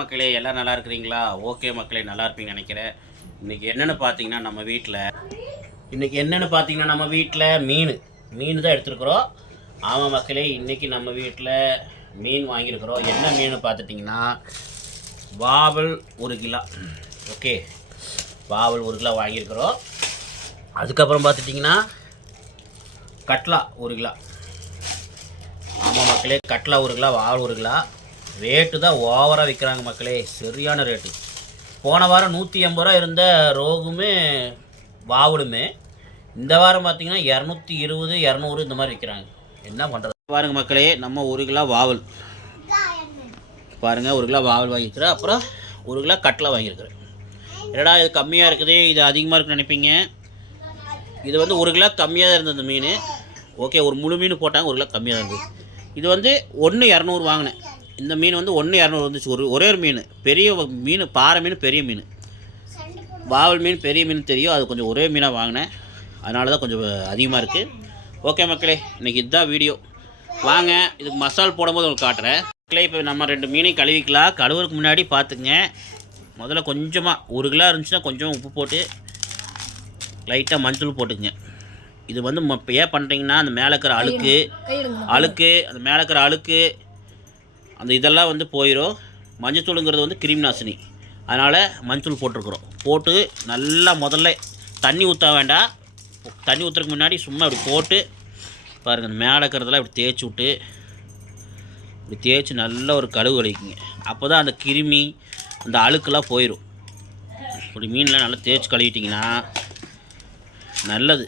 வணக்கம் மக்களே, எல்லாம் நல்லா இருக்கிறீங்களா? ஓகே மக்களே, நல்லா இருப்பீங்கன்னு நினைக்கிறேன். இன்றைக்கி என்னென்னு பார்த்தீங்கன்னா நம்ம வீட்டில் மீன் தான் எடுத்துருக்குறோம். ஆமாம் மக்களே, இன்றைக்கி நம்ம வீட்டில் மீன் வாங்கியிருக்கிறோம். என்ன மீன் பார்த்துட்டிங்கன்னா வாவல் 1 கிலோ. ஓகே, வாவல் 1 கிலோ வாங்கியிருக்கிறோம். அதுக்கப்புறம் பார்த்துட்டிங்கன்னா கட்லா 1 கிலோ. ஆமாம் மக்களே, கட்லா 1 கிலோ, வாவல் 1 கிலோ. ரேட்டு தான் ஓவராக விற்கிறாங்க மக்களே, சரியான ரேட்டு. போன வாரம் 180 ரூபா இருந்த ரோகுமே வாவலுமே இந்த வாரம் பார்த்திங்கன்னா 220 200 இந்த மாதிரி விற்கிறாங்க. என்ன பண்ணுறது பாருங்கள் மக்களே. நம்ம 1 கிலோ வாவல் பாருங்கள், 1 கிலோ வாவல் வாங்கிக்கிறேன். அப்புறம் 1 கிலோ கட்லா வாங்கியிருக்கிறேன். என்னடா இது கம்மியாக இருக்குது, இது அதிகமாக இருக்குன்னு நினைப்பீங்க. இது வந்து 1 கிலோ கம்மியாக தான் இருந்தது இந்த மீன். ஓகே, ஒரு முழு மீன் போட்டாங்க, 1 கிலோ கம்மியாக தான் இருந்தது. இது வந்து 1 200 வாங்கினேன். இந்த மீன் வந்து 1 200 வந்துச்சு. ஒரே ஒரு மீன், பெரிய மீன், பாறை மீன், பெரிய மீன். வாவல் மீன் பெரிய மீன் தெரியும், அது கொஞ்சம் ஒரே மீனாக வாங்கினேன். அதனால தான் கொஞ்சம் அதிகமாக இருக்குது. ஓகே மக்களே, இன்றைக்கி இதுதான் வீடியோ. வாங்க இதுக்கு மசால் போடும்போது உங்களுக்கு காட்டுறேன் மக்களே. இப்போ நம்ம 2 மீனையும் கழுவிக்கலாம். கழுவுறதுக்கு முன்னாடி பார்த்துங்க, முதல்ல கொஞ்சமாக 1 கிலோ இருந்துச்சுன்னா கொஞ்சம் உப்பு போட்டு லைட்டாக மஞ்சள் போட்டுக்குங்க. இது வந்து இப்போ ஏன் பண்ணுறீங்கன்னா அந்த மேலே இருக்கிற அழுக்கு அந்த மேலே இருக்கிற அழுக்கு அந்த இதெல்லாம் வந்து போயிடும். மஞ்சத்தூளுங்கிறது வந்து கிருமி நாசினி, அதனால் மஞ்சள் போட்டிருக்குறோம். போட்டு நல்லா முதல்ல தண்ணி ஊற்ற வேண்டாம். தண்ணி ஊற்றுறதுக்கு முன்னாடி சும்மா இப்படி போட்டு பாருங்கள், அந்த மேலே இருக்கிறதெல்லாம் இப்படி தேய்ச்சி விட்டு இப்படி தேய்ச்சி நல்லா ஒரு கழுவு கழிக்குங்க. அப்போ தான் அந்த கிருமி அந்த அழுக்கெல்லாம் போயிடும். இப்படி மீன்லாம் நல்லா தேய்ச்சி கழுவிட்டிங்கன்னா நல்லது.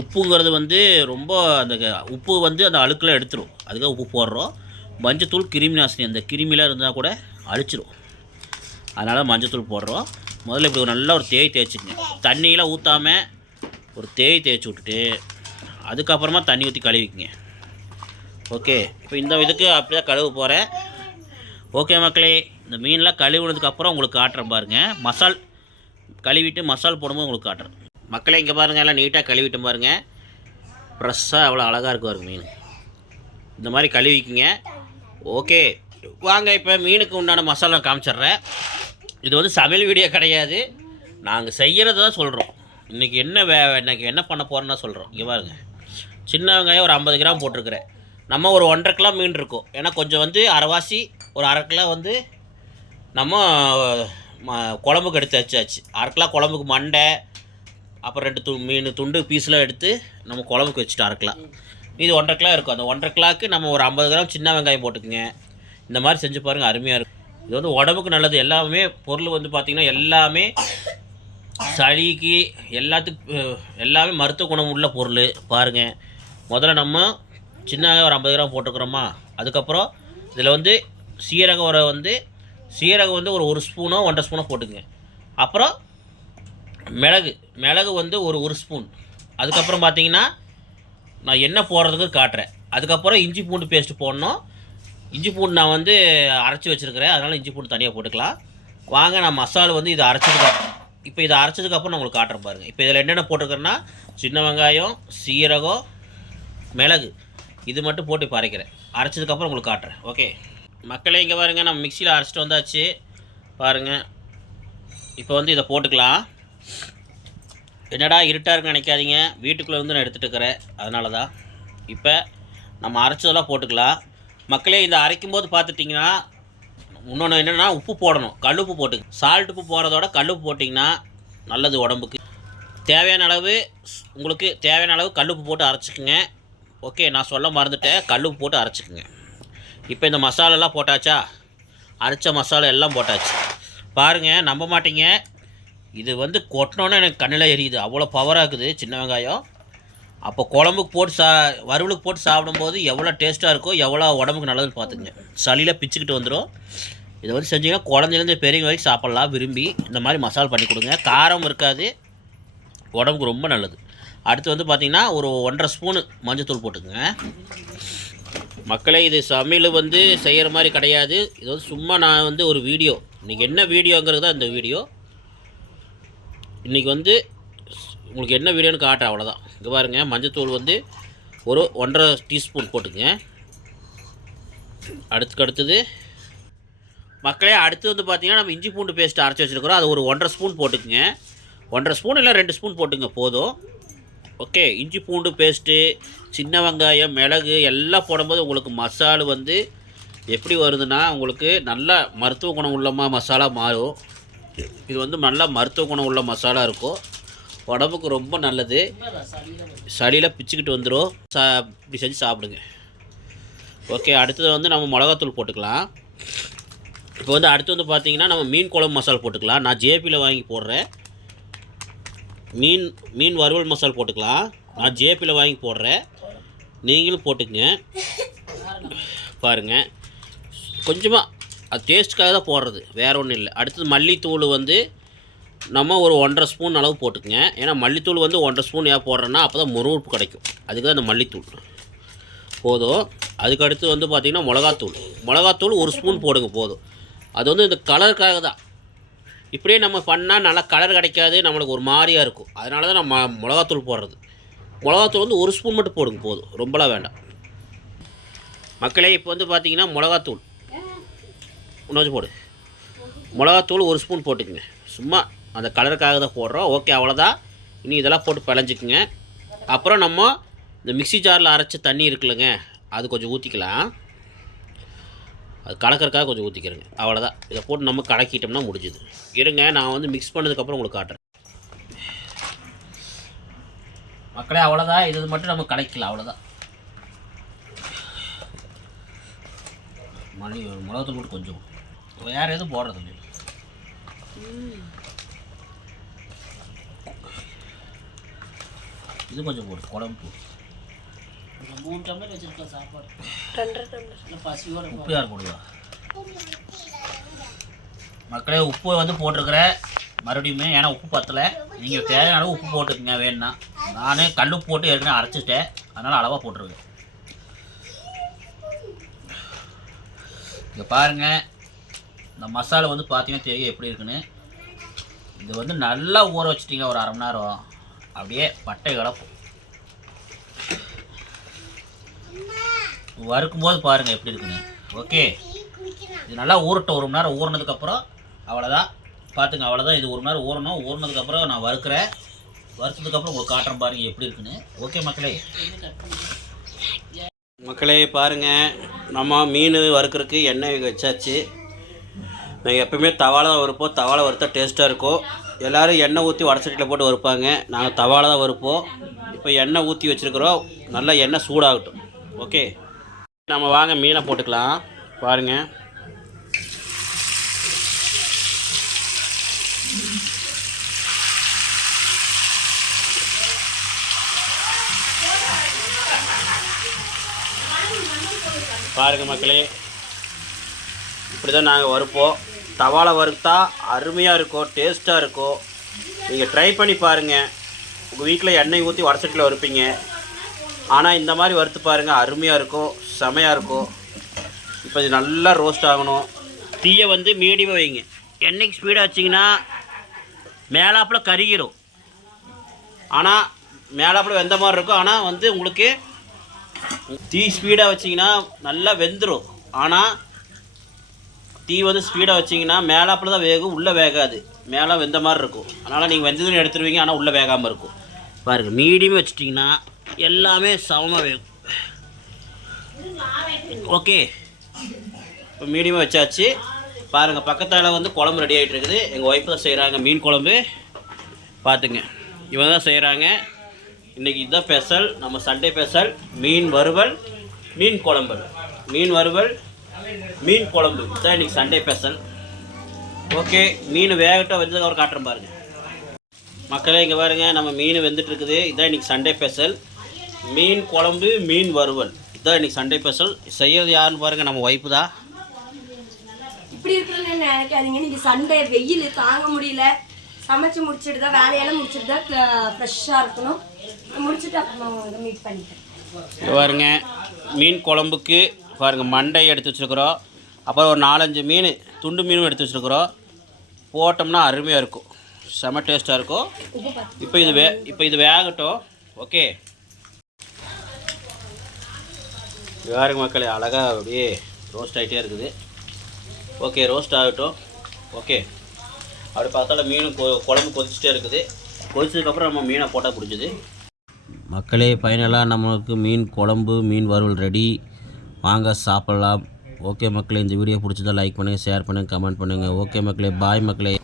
உப்புங்கிறது வந்து ரொம்ப அந்த உப்பு வந்து அந்த அழுக்கெல்லாம் எடுத்துரும், அதுக்காக உப்பு போடுறோம். மஞ்சத்தூள் கிருமி நாசினி, அந்த கிருமிலாம் இருந்தால் கூட அழிச்சிரும், அதனால் மஞ்சத்தூள் போடுறோம். முதல்ல இப்படி நல்லா ஒரு தேய்ச்சிக்கங்க. தண்ணியெலாம் ஊற்றாமல் ஒரு தேய்ச்சி விட்டுட்டு அதுக்கப்புறமா தண்ணி ஊற்றி கழுவிக்குங்க. ஓகே, இப்போ இந்த இதுக்கு அப்படி தான் கழுவ போகிறேன். ஓகே மக்களே, இந்த மீன்லாம் கழுவுனதுக்கப்புறம் உங்களுக்கு காட்டுறேன் பாருங்கள். மசால் கழுவிட்டு மசால் போடும்போது உங்களுக்கு காட்டுறேன் மக்களே. இங்கே பாருங்கள், எல்லாம் நீட்டாக கழுவிட்டு பாருங்கள். ஃப்ரெஷ்ஷாக அவ்வளோ அழகாக இருக்கும் பாருங்க மீன். இந்த மாதிரி கழுவிக்குங்க. ஓகே வாங்க, இப்போ மீனுக்கு உண்டான மசாலா காமிச்சிட்றேன். இது வந்து சமையல் வீடியோ கிடையாது, நாங்கள் செய்கிறது தான் சொல்கிறோம். இன்றைக்கி இன்றைக்கி என்ன பண்ண போகிறோன்னா சொல்கிறோம். இங்கே பாருங்க, சின்ன வெங்காயம் ஒரு 50 கிராம் போட்டிருக்கிறேன். நம்ம ஒரு 1.5 கிலோ மீன் இருக்கும். ஏன்னா கொஞ்சம் வந்து அரைவாசி ஒரு 1/2 கிலோ வந்து நம்ம குழம்புக்கு எடுத்து வச்சாச்சு. 1/2 கிலோ குழம்புக்கு மண்டை, அப்புறம் 2 மீன் துண்டு பீஸ்லாம் எடுத்து நம்ம குழம்புக்கு வச்சுட்டு 1/2 கிலோ. இது 1.5 கிலோ இருக்கும். அந்த 1.5 கிலோக்கு நம்ம ஒரு 50 கிராம் சின்ன வெங்காயம் போட்டுக்குங்க. இந்த மாதிரி செஞ்சு பாருங்கள், அருமையாக இருக்கும். இது வந்து உடம்புக்கு நல்லது. எல்லாமே பொருள் வந்து பார்த்திங்கன்னா எல்லாமே சளிக்கு எல்லாமே மருத்துவ குணம் உள்ள பொருள். பாருங்கள், முதல்ல நம்ம சின்ன வெங்காயம் ஒரு 50 கிராம் போட்டுக்கிறோமா. அதுக்கப்புறம் இதில் வந்து சீரகம் வந்து ஒரு ஸ்பூனோ 1.5 ஸ்பூனோ போட்டுக்குங்க. அப்புறம் மிளகு வந்து ஒரு ஸ்பூன். அதுக்கப்புறம் பார்த்திங்கன்னா நான் என்ன போடுறதுக்கு காட்டுறேன். அதுக்கப்புறம் இஞ்சி பூண்டு பேஸ்ட்டு போடணும். இஞ்சி பூண்டு நான் வந்து அரைச்சி வச்சுருக்கிறேன், அதனால் இஞ்சி பூண்டு தனியாக போட்டுக்கலாம். வாங்க, நான் மசாலா வந்து இதை அரைச்சதுக்கப்புறம் நான் உங்களுக்கு காட்டுறேன் பாருங்கள். இப்போ இதில் என்னென்ன போட்டிருக்கேன்னா சின்ன வெங்காயம், சீரகம், மிளகு, இது மட்டும் போட்டு இப்போ அரைச்சதுக்கப்புறம் உங்களுக்கு காட்டுறேன். ஓகே மக்களே, இங்கே பாருங்கள், நம்ம மிக்சியில் அரைச்சிட்டு வந்தாச்சு பாருங்கள். இப்போ வந்து இதை போட்டுக்கலாம். என்னடா இருட்டாக இருக்குன்னு நினைக்காதீங்க, வீட்டுக்குள்ளே வந்து நான் எடுத்துகிட்டு இருக்கிறேன், அதனால தான். இப்போ நம்ம அரைச்சதெல்லாம் போட்டுக்கலாம் மக்களே. இந்த அரைக்கும் போது பார்த்துட்டிங்கன்னா இன்னொன்று என்னென்னா உப்பு போடணும். கல்லுப்பு போட்டுங்க. சால்ட் உப்பு போடுறதோட கல்லுப்பு போட்டிங்கன்னா நல்லது உடம்புக்கு. உங்களுக்கு தேவையான அளவு கல்லுப்பு போட்டு அரைச்சிக்குங்க. ஓகே, நான் சொல்ல மறந்துட்டேன், கல்லுப்பு போட்டு அரைச்சிக்குங்க. இப்போ இந்த மசாலெல்லாம் போட்டாச்சா, அரைச்ச மசாலா எல்லாம் போட்டாச்சு. பாருங்கள், நம்ப மாட்டீங்க, இது வந்து கொட்டினோன்னே எனக்கு கண்ணில் எரியுது, அவ்வளோ பவராக இருக்குது சின்ன வெங்காயம். அப்போ குழம்புக்கு போட்டு வறுவலுக்கு போட்டு சாப்பிடும்போது எவ்வளோ டேஸ்ட்டாக இருக்கோ, எவ்வளோ உடம்புக்கு நல்லதுன்னு பார்த்துங்க. சளியில் பிச்சுக்கிட்டு வந்துடும். இதை வந்து செஞ்சிங்கன்னா குழந்தைலேருந்து பெரியவங்க வரைக்கும் சாப்பிட்லாம் விரும்பி. இந்த மாதிரி மசாலா பண்ணி கொடுங்க, காரம் இருக்காது, உடம்புக்கு ரொம்ப நல்லது. அடுத்து வந்து பார்த்திங்கன்னா ஒரு 1.5 ஸ்பூனு மஞ்சத்தூள் போட்டுக்குங்க மக்களே. இது சமையல் வந்து செய்கிற மாதிரி கிடையாது, இது வந்து சும்மா நான் வந்து ஒரு வீடியோ, இன்றைக்கி என்ன வீடியோங்கிறது தான் இந்த வீடியோ. இன்றைக்கி வந்து உங்களுக்கு என்ன வீடியோன்னு காட்டுறேன், அவ்வளோதான். இங்கே பாருங்கள், மஞ்சத்தூள் வந்து ஒரு 1.5 டீஸ்பூன் போட்டுக்குங்க. அடுத்தது மக்களே அடுத்து வந்து பார்த்திங்கன்னா நம்ம இஞ்சி பூண்டு பேஸ்ட் அரைச்சி வச்சுருக்கிறோம். அது ஒரு 1.5 ஸ்பூன் போட்டுக்குங்க. 1.5 ஸ்பூன் இல்லை 2 ஸ்பூன் போட்டுங்க போதும். ஓகே, இஞ்சி பூண்டு பேஸ்ட்டு, சின்ன வெங்காயம், மிளகு எல்லாம் போடும்போது உங்களுக்கு மசாலா வந்து எப்படி வருதுன்னா உங்களுக்கு நல்ல மருத்துவ குணம் உள்ள மசாலா மாறும். இது வந்து நல்ல மருத்துவ குணம் உள்ள மசாலா இருக்கும். உடம்புக்கு ரொம்ப நல்லது. சளியில் பிச்சுக்கிட்டு வந்துடும். இப்படி செஞ்சு சாப்பிடுங்க. ஓகே, அடுத்தது வந்து நம்ம மிளகாத்தூள் போட்டுக்கலாம். இப்போ வந்து அடுத்து வந்து பார்த்திங்கன்னா நம்ம மீன் குழம்பு மசாலா போட்டுக்கலாம். நான் ஜேபியில் வாங்கி போடுறேன். மீன் வறுவல் மசாலா போட்டுக்கலாம். நான் ஜேபியில் வாங்கி போடுறேன், நீங்களும் போட்டுக்குங்க. பாருங்கள், கொஞ்சமாக அது டேஸ்ட்டுக்காக தான் போடுறது, வேறு ஒன்றும் இல்லை. அடுத்தது மல்லித்தூள் வந்து நம்ம ஒரு 1.5 ஸ்பூன் அளவு போட்டுக்குங்க. ஏன்னா மல்லித்தூள் வந்து 1.5 ஸ்பூன் ஏன் போடுறேன்னா அப்போ தான் முறுப்பு கிடைக்கும். அதுக்கு தான் அந்த மல்லித்தூள் போதும். அதுக்கு அடுத்து வந்து பார்த்திங்கன்னா மிளகாத்தூள் 1 ஸ்பூன் போடுங்க போதும். அது வந்து இந்த கலருக்காக தான். இப்படியே நம்ம பண்ணால் நல்லா கலர் கிடைக்காது, நம்மளுக்கு ஒரு மாதிரியாக இருக்கும். அதனால தான் நம்ம மிளகாத்தூள் போடுறது. மிளகாத்தூள் வந்து 1 ஸ்பூன் மட்டும் போடுங்க போதும், ரொம்பலாம் வேண்டாம். மக்களே இப்போ வந்து பார்த்திங்கன்னா மிளகாத்தூள் இன்னொன்று போடு. மிளகாத்தூள் 1 ஸ்பூன் போட்டுக்குங்க. சும்மா அந்த கலருக்காக தான் போடுறோம். ஓகே, அவ்வளோதான். இனி இதெல்லாம் போட்டு பிழைஞ்சிக்குங்க. அப்புறம் நம்ம இந்த மிக்ஸி ஜாரில் அரைச்ச தண்ணி இருக்குல்லங்க, அது கொஞ்சம் ஊற்றிக்கலாம். அது கலக்கிறதுக்காக கொஞ்சம் ஊற்றிக்கிறேங்க. அவ்வளோதான். இதை போட்டு நம்ம கலக்கிட்டோம்னா முடிஞ்சுது. இருங்க, நான் வந்து மிக்ஸ் பண்ணதுக்கப்புறம் உங்களுக்கு காட்டுறேன். மக்களே அவ்வளோதான். இது மட்டும் நம்ம கலக்கலாம், அவ்வளோதான். மிளகாத்தூள் போட்டு கொஞ்சம் வேறு எதுவும் போடுறது இல்லை. இது கொஞ்சம் போடு, குழம்பு 3 டம்ளர் வச்சுருக்கேன் சாப்பாடு. 2 டம்ளர் பசியோட உப்பு யார் போடுவா? மக்களே உப்பு வந்து போட்டிருக்கிறேன் மறுபடியுமே, ஏன்னா உப்பு பத்தலை. நீங்கள் தேவையான அளவு உப்பு போட்டுக்கங்க வேணும்னா. நானே கல் உப்பு போட்டு ஏற்கனவே அரைச்சிட்டேன், அதனால் அளவாக போட்டுருக்கேன். இங்கே பாருங்கள், இந்த மசாலா வந்து பார்த்தீங்கன்னா தெரியும் எப்படி இருக்குன்னு. இது வந்து நல்லா ஊற வச்சிட்டிங்க ஒரு 1/2 மணி நேரம், அப்படியே பட்டை கிடக்கும். வறுக்கும் போது பாருங்கள் எப்படி இருக்குன்னு. ஓகே, இது நல்லா ஊறட்டும். 1 மணி நேரம் ஊறினதுக்கப்புறம் அவ்வளோதான். பார்த்துங்க, அவ்வளோதான். இது 1 மணி நேரம் ஊறணும். ஊறினதுக்கப்புறம் நான் வறுக்கிறேன். வறுத்ததுக்கப்புறம் உங்களுக்கு காட்டுறேன் பாருங்கள் எப்படி இருக்குன்னு. ஓகே மக்களே பாருங்கள், நம்ம மீன் வறுக்கிறதுக்கு எண்ணெய் வச்சாச்சு. நாங்கள் எப்போயுமே தவாவில் தான் வறுப்போம். தவாவில் வறுத்தா டேஸ்ட்டாக இருக்கும். எல்லோரும் எண்ணெய் ஊற்றி வடச்சட்டியில் போட்டு வறுப்பாங்க. நாங்கள் தவாவில் தான் வறுப்போம். இப்போ எண்ணெய் ஊற்றி வச்சுருக்குறோம். நல்லா எண்ணெய் சூடாகட்டும். ஓகே, நம்ம வாங்க மீனை போட்டுக்கலாம். பாருங்கள், பாருங்கள் மக்களே, இப்படி தான் நாங்கள் வறுப்போம். தவாவில் வறுத்தா அருமையாக இருக்கும், டேஸ்ட்டாக இருக்கும். நீங்கள் ட்ரை பண்ணி பாருங்கள். உங்கள் வீட்டில் எண்ணெய் ஊற்றி வடச்சட்டியில் வறுப்பீங்க, ஆனால் இந்த மாதிரி வறுத்து பாருங்கள், அருமையாக இருக்கும், செமையாக இருக்கும். இப்போ இது நல்லா ரோஸ்ட் ஆகணும். தீயை வந்து மீடியமாக வைங்க. எண்ணெய்க்கு ஸ்பீடாக வச்சிங்கன்னா மேலாப்பில் கருகிரும். ஆனால் மேலாப்பில் வெந்த மாதிரி இருக்கும். ஆனால் வந்து உங்களுக்கு தீ ஸ்பீடாக வச்சிங்கன்னா நல்லா வெந்துடும். ஆனால் தீ வந்து ஸ்பீடாக வச்சிங்கன்னா மேலாப்பில் தான் வேகும், உள்ளே வேகாது. மேலே வெந்த மாதிரி இருக்கும். அதனால் நீங்கள் வெந்ததுன்னு எடுத்துருவீங்க, ஆனால் உள்ளே வேகாமல் இருக்கும். பாருங்கள், மீடியமாக வச்சிட்டிங்கன்னா எல்லாமே சமமாக வேகும். ஓகே, இப்போ மீடியமாக வச்சாச்சு. பாருங்கள், பக்கத்தால் வந்து குழம்பு ரெடி ஆகிட்டு இருக்குது. எங்கள் ஒய்ஃப் தான் செய்கிறாங்க மீன் குழம்பு. பார்த்துங்க, இவங்க தான் செய்கிறாங்க. இன்றைக்கி இதுதான் ஸ்பெஷல், நம்ம சண்டே ஸ்பெஷல். மீன் வறுவல், மீன் குழம்பு. மீன் வறுவல், மீன் குழம்பு இதுதான் இன்றைக்கி சண்டே ஸ்பெஷல். ஓகே, மீன் வேகட்டும், வெந்ததுக்கப்புறம் காட்டுறேன் பாருங்கள். மக்களே இங்கே பாருங்கள், நம்ம மீன் வெந்துட்டுருக்குது. இதுதான் இன்றைக்கி சண்டே ஸ்பெஷல். மீன் குழம்பு, மீன் வறுவல் இதுதான் இன்றைக்கி சண்டே ஸ்பெஷல். செய்கிறது யாருன்னு பாருங்கள், நம்ம ஒய்ஃபு தான். இப்படி இருக்கிறேன்னு நினைக்காதீங்க. நீங்கள் சண்டே வெயில் தாங்க முடியல, சமைச்சு முடிச்சுட்டு தான் வேலையெல்லாம் முடிச்சுட்டு தான் ஃப்ரெஷ்ஷாக இருக்கணும். முடிச்சுட்டு அப்புறமா வந்து மீட் பண்ணிட்டேன். பாருங்க, மீன் குழம்புக்கு பாருங்கள் மண்டை எடுத்து வச்சுருக்குறோம். அப்புறம் ஒரு 4-5 மீன் துண்டு மீனும் எடுத்து வச்சுருக்குறோம். போட்டோம்னா அருமையாக இருக்கும், செம டேஸ்ட்டாக இருக்கும். இப்போ இது வேகட்டும். ஓகே, பாருங்க மக்களே, அழகாக அப்படியே ரோஸ்ட் ஆகிட்டே இருக்குது. ஓகே, ரோஸ்ட் ஆகட்டும். ஓகே, அப்படி பார்த்தால மீன் குழம்பு கொதிச்சுட்டே இருக்குது. கொதிச்சதுக்கப்புறம் நம்ம மீனை போட்டால் பிடிச்சிது. மக்களே, ஃபைனலாக நம்மளுக்கு மீன் குழம்பு, மீன் வறுவல் ரெடி. வாங்க சாப்பிட்லாம். ஓகே மக்களே, இந்த வீடியோ பிடிச்சதா லைக் பண்ணுங்கள், ஷேர் பண்ணுங்கள், கமெண்ட் பண்ணுங்கள். ஓகே மக்களே, பாய் மக்களே.